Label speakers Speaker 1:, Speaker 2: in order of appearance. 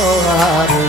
Speaker 1: আর